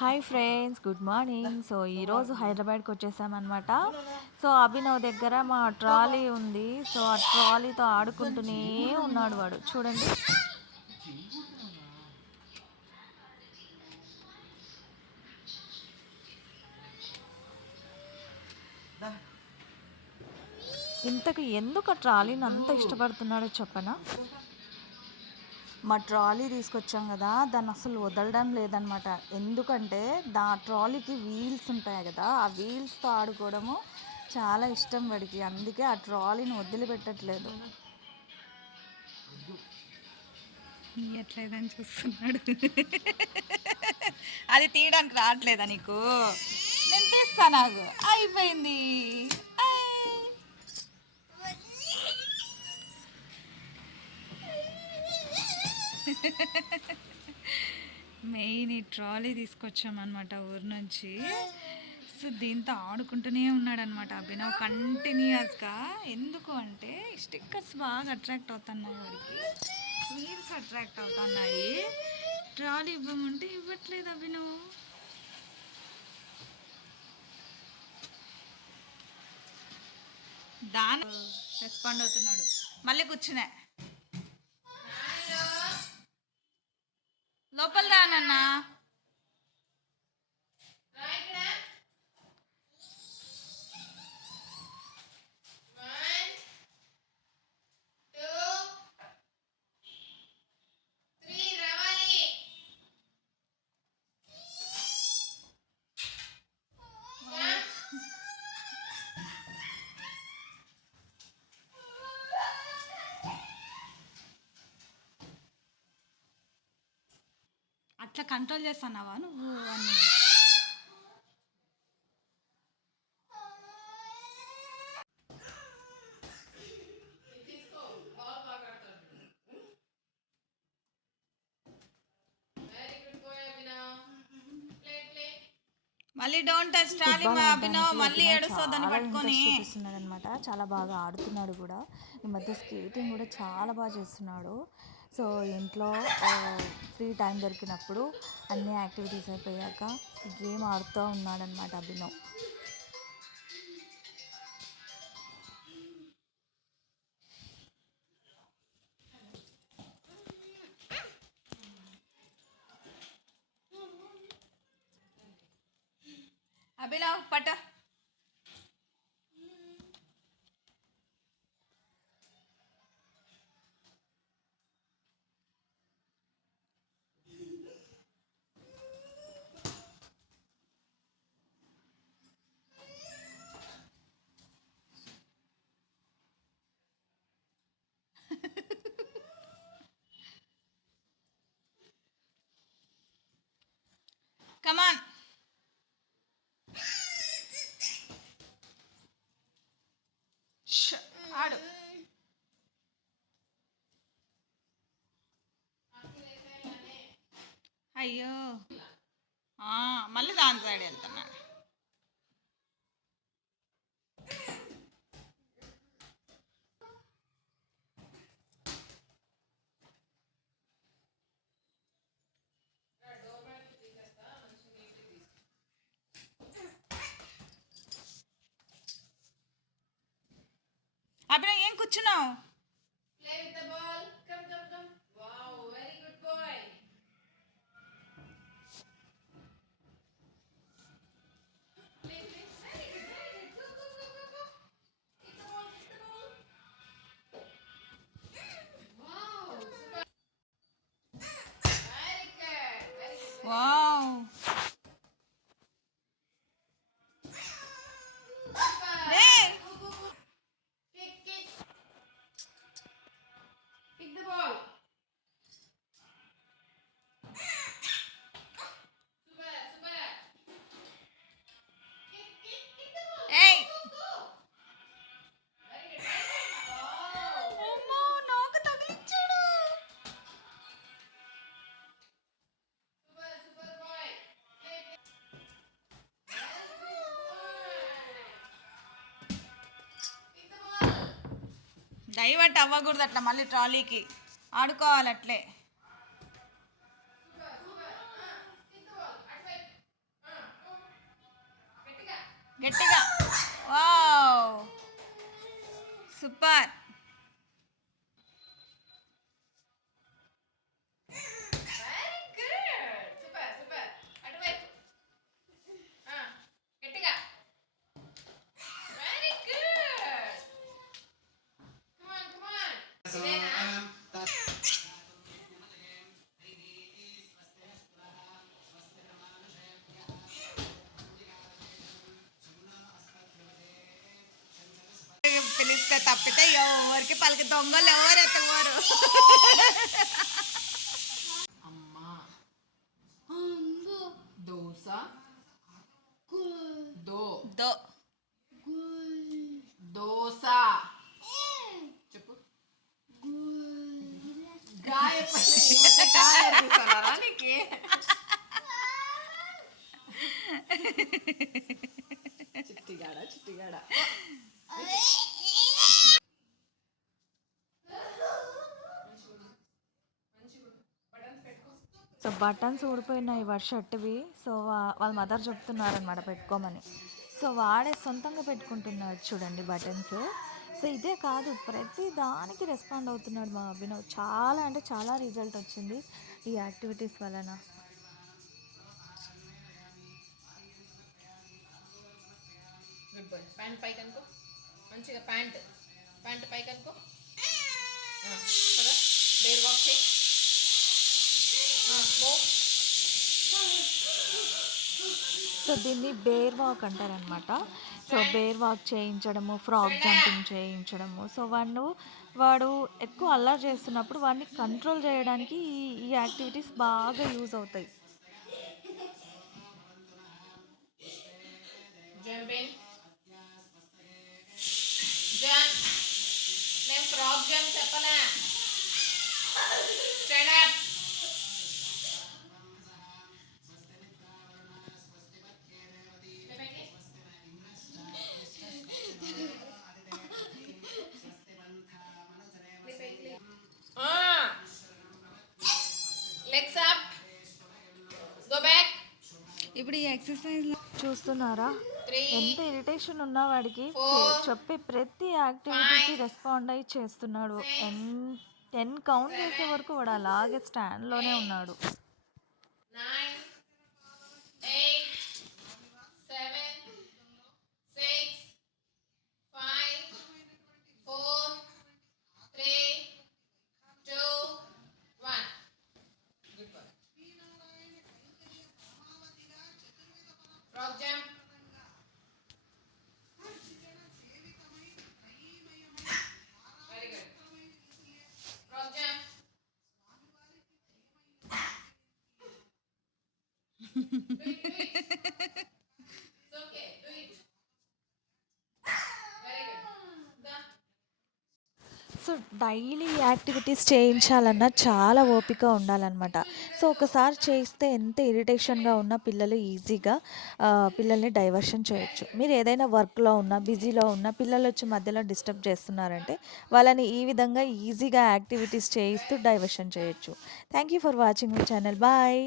Hi friends, good morning. So ఈరోజు హైదరాబాద్కి వచ్చేసామన్నమాట. So Abhinav దగ్గర మా ట్రాలీ ఉంది. సో ఆ ట్రాలీతో ఆడుకుంటూనే ఉన్నాడు వాడు, చూడండి. ఇంతకు ఎందుకు ఆ ట్రాలీని అంత ఇష్టపడుతున్నాడో చెప్పనా? మా ట్రాలీ తీసుకొచ్చాం కదా, దాన్ని అసలు వదలడం లేదనమాట. ఎందుకంటే ట్రాలీకి వీల్స్ ఉంటాయి కదా, ఆ వీల్స్తో ఆడుకోవడము చాలా ఇష్టం వాడికి. అందుకే ఆ ట్రాలీని వదిలిపెట్టట్లేదు. ఎట్లేదని చూస్తున్నాడు. అది తీయడానికి రావట్లేదా నీకు? నేను తీస్తా, నాకు అయిపోయింది. మెయిన్ ఈ ట్రాలీ తీసుకొచ్చామన్నమాట ఊరు నుంచి. సో దీంతో ఆడుకుంటూనే ఉన్నాడనమాట అభినవ్ కంటిన్యూస్గా. ఎందుకు అంటే స్టిక్కర్స్ బాగా అట్రాక్ట్ అవుతున్నాయి వాడికి, వీల్స్ అట్రాక్ట్ అవుతున్నాయి. ట్రాలీ ఇవ్వమంటే ఇవ్వట్లేదు అభినవ్. దాని రెస్పాండ్ అవుతున్నాడు. మళ్ళీ కూర్చునే లోపల రానన్నా. అట్లా కంట్రోల్ చేస్తున్నావా నువ్వు అన్నీ? మళ్ళీ డోంట్ టచ్ ట్రాలీ మా అభినవ్, మళ్ళీ ఏడుస్తోందని పట్టుకొని. చూపిస్తున్నాడు అనమాట. చాలా బాగా ఆడుతున్నాడు కూడా. ఈ మధ్య స్కేటింగ్ కూడా చాలా బాగా చేస్తున్నాడు. సో ఇంట్లో ఫ్రీ టైం దొరికినప్పుడు అన్ని యాక్టివిటీస్ అయిపోయాక గేమ్ ఆడుతూ ఉన్నాడనమాట అభినవ్. అభినవ్ పట్ట. కమాన్. ఆడు. అయ్యో, మళ్ళీ దాని సైడ్ వెళ్తున్నా. అభినవ్ ఏం కూర్చున్నావు? వావ్, నాకు తగిలించాడు. డైవర్ట్ అవ్వకూడదు అట్లా, మళ్ళీ ట్రాలీకి ఆడుకోవాలి అట్లే. గట్టిగా. Wow, super. పిలిస్తే తప్పితే ఎవరికి పలికి దొంగలు ఎవరు ఎత్తవారు. అమ్మా దోస దో దో దోస చెప్పు. గాయపడిస్తారా నీకు? చిట్టిగాడ చిట్టిగాడ. సో బటన్స్ ఊడిపోయినాయి వాడి షర్ట్వి. సో వాళ్ళ మదర్ చెప్తున్నారనమాట పెట్టుకోమని. సో వాడే సొంతంగా పెట్టుకుంటున్నాడు చూడండి బటన్స్. సో ఇదే కాదు, ప్రతి దానికి రెస్పాండ్ అవుతున్నాడు మా అభినవ్. చాలా అంటే చాలా రిజల్ట్ వచ్చింది ఈ యాక్టివిటీస్ వలన. Good bye. ప్యాంట్ పైకి అనుకో మంచిగా. ప్యాంట్ ప్యాంట్ పైకి అనుకో. కదా బేర్ వాక్ చేయి. స్లో. సో దీన్ని బేర్ వాక్ అంటారనమాట. సో బేర్ వాక్ చేయించడము, ఫ్రాక్ జంపింగ్ చేయించడము. సో వాడు ఎక్కువ అల్లరి చేస్తున్నప్పుడు వాడిని కంట్రోల్ చేయడానికి ఈ యాక్టివిటీస్ బాగా యూజ్ అవుతాయి. Jump in. జంప్. నేను ఫ్రాక్ జంప్ చెప్పలే. Stand up. Legs up. Go back. ఇప్పుడు ఈ ఎక్సర్సైజ్ చూస్తున్నారా 3 ఎంత ఇరిటేషన్ ఉన్నా వాడికి 4 చెప్పే ప్రతి యాక్టివిటీకి రెస్పాండ్ అయ్యి చేస్తున్నాడు. 10 కౌంట్ చేసే వరకు వాడు అలాగే స్టాండ్లోనే ఉన్నాడు. 9 8 7 6 5 4 3 2 1. Good boy. Frog jump. Very good. Frog jump. Do it. It's okay. Do it. Very good. Done. So daily activities చేయించాలన్నా చాలా ఓపిక ఉండాలన్నమాట. సో ఒకసారి చేస్తే ఎంత ఇరిటేషన్గా ఉన్నా పిల్లలు ఈజీగా పిల్లల్ని డైవర్షన్ చేయొచ్చు. మీరు ఏదైనా వర్క్లో ఉన్నా, బిజీలో ఉన్నా, పిల్లలు వచ్చి మధ్యలో డిస్టర్బ్ చేస్తున్నారంటే వాళ్ళని ఈ విధంగా ఈజీగా యాక్టివిటీస్ చేయిస్తూ డైవర్షన్ చేయొచ్చు. Thank you for watching my channel. Bye.